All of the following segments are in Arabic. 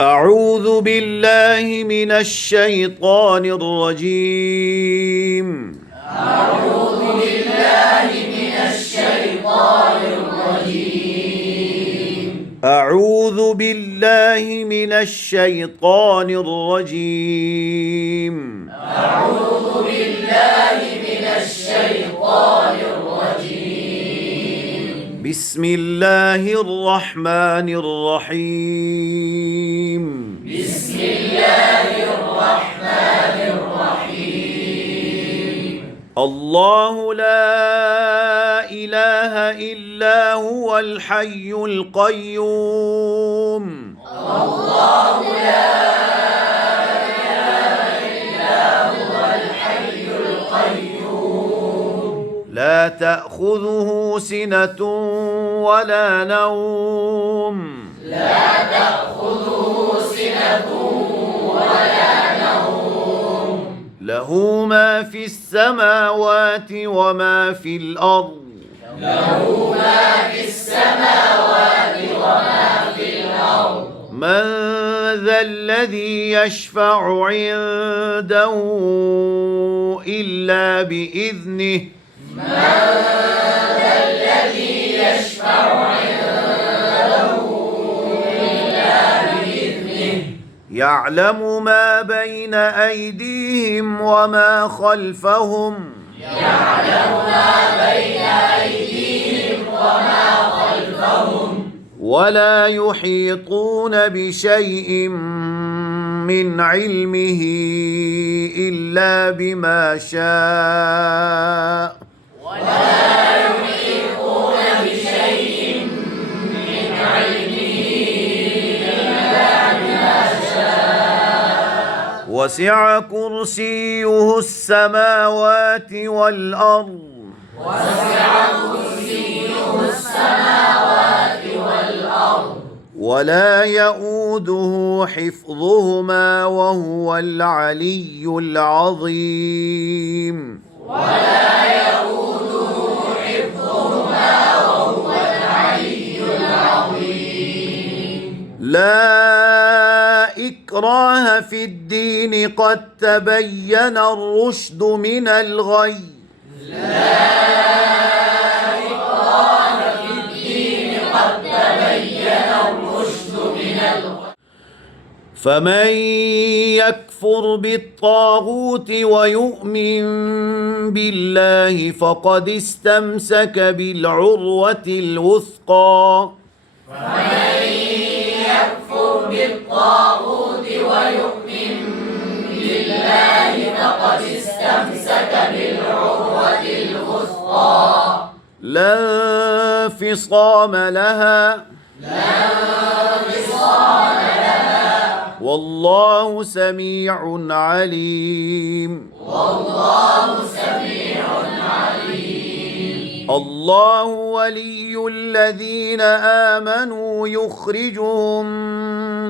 أعوذ بالله من الشيطان الرجيم. أعوذ بالله من الشيطان الرجيم. أعوذ بالله من الشيطان الرجيم. أعوذ بالله من الشيطان الرجيم. بسم الله الرحمن الرحيم. بسم الله الرحمن الرحيم. الله لا إله إلا هو الحي القيوم. الله لا إله إلا هو الحي القيوم. لا تأخذه سنة ولا نوم. لا تأخذه سنة ولا نوم. له ما في السماوات وما في الأرض. له ما في السماوات وما في الأرض. من ذا الذي يشفع عنده إلا بإذنه. من ذا الذي يشفع عنده إلا بإذنه. يعلم ما بين أيديهم وما خلفهم. يعلم ما بين أيديهم وما خلفهم. ولا يحيطون بشيء من علمه إلا بما شاء. ولا يحيطون بشيء من علمه إلا بما شاء. وسع كرسيه السماوات والأرض. وسع كرسيه السماوات والأرض. ولا يؤوده حفظهما وهو العلي العظيم. ولا يؤوده حفظهما وهو العلي العظيم. لا إكراه في الدين قد تبين الرشد من الغي. لا إكراه في الدين قد تبين الرشد من الغي. فمن يكفر بالطاغوت ويؤمن بالله فقد استمسك بالعروة الوثقى. فمن يكفر بالطاغوت ويؤمن بالله فقد استمسك بالعروة الوثقى. لا انفصام لها. لا انفصام لها. والله سميع عليم. والله سميع عليم. الله ولي الذين آمنوا يخرجهم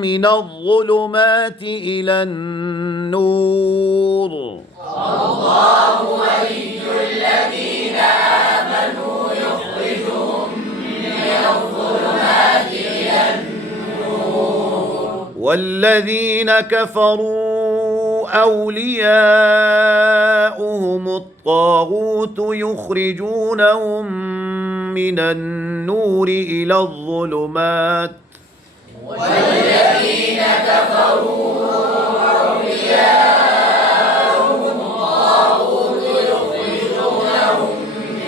من الظلمات إلى النور. الله ولي الذين آمنوا يخرجهم من الظلمات إلى النور. والذين كفروا أولياؤهم الطاغوت يخرجونهم من النور إلى الظلمات. والذين كفروا أولياءهم الطاغوت يخرجونهم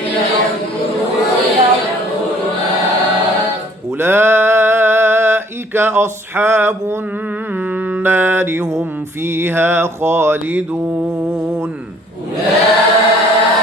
من النور إلى الظلمات. أولئك أصحاب النار هم فيها خالدون. أولئك